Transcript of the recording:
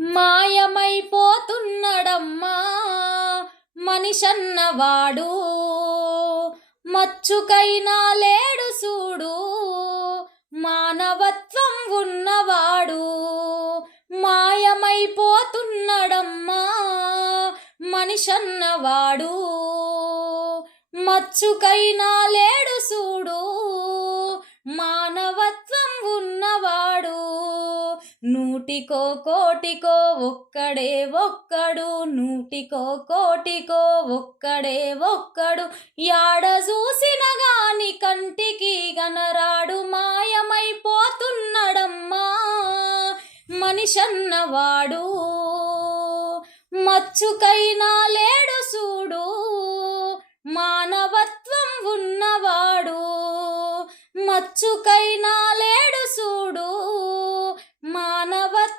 మాయమైపోతున్నడమ్మా మనిషన్నవాడు, మచ్చుకైనా లేడు సూడు మానవత్వం ఉన్నవాడు. మాయమైపోతున్నడమ్మా మనిషన్నవాడు, మచ్చుకైనా లేడు సూడు మానవత్వం ఉన్నవాడు. నూటికో కోటికో ఒక్కడే ఒక్కడు, నూటికో కోటికో ఒక్కడే ఒక్కడు, యాడ చూసిన గాని కంటికి గనరాడు. మాయమైపోతున్నడమ్మా మనిషన్నవాడు, మచ్చుకైనా లేడు సూడు మానవత్వం ఉన్నవాడు. మచ్చుకైనా లేడు సూడు మానవత్వం